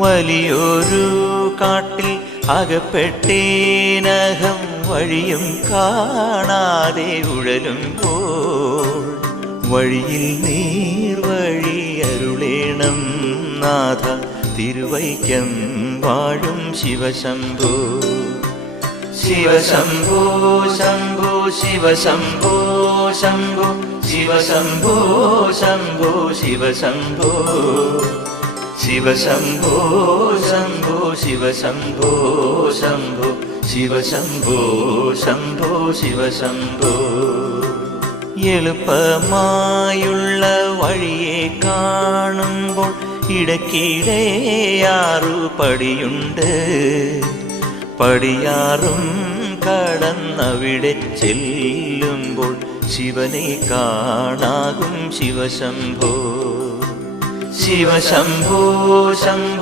വലിയൊരു കാട്ടിൽ അകപ്പെട്ടേനകം വഴിയും കാണാതെ ഉഴലുമ്പോൾ വഴിയിൽ നീർവഴി അരുളേണം നാഥ തിരുവൈക്കം വാഴും ശിവശംഭോ. ശിവശംഭോ ശംഭോ ശിവശംഭോ ശംഭോ ശിവശംഭോ ശംഭോ ശിവശംഭോ ശിവശംഭോ ശംഭോ ശിവശംഭോ ശംഭോ ശിവശംഭോ ശംഭോ ശിവശംഭോ. എളുപ്പമായുള്ള വഴിയെ കാണുമ്പോൾ ഇടയ്ക്കിടെ 6 പടിയുണ്ട്. പടിയാറും കടന്നവിടെ ചെല്ലുമ്പോൾ ശിവനെ കാണാകും ശിവശംഭോ. ശിവശംഭോ ശംഭോ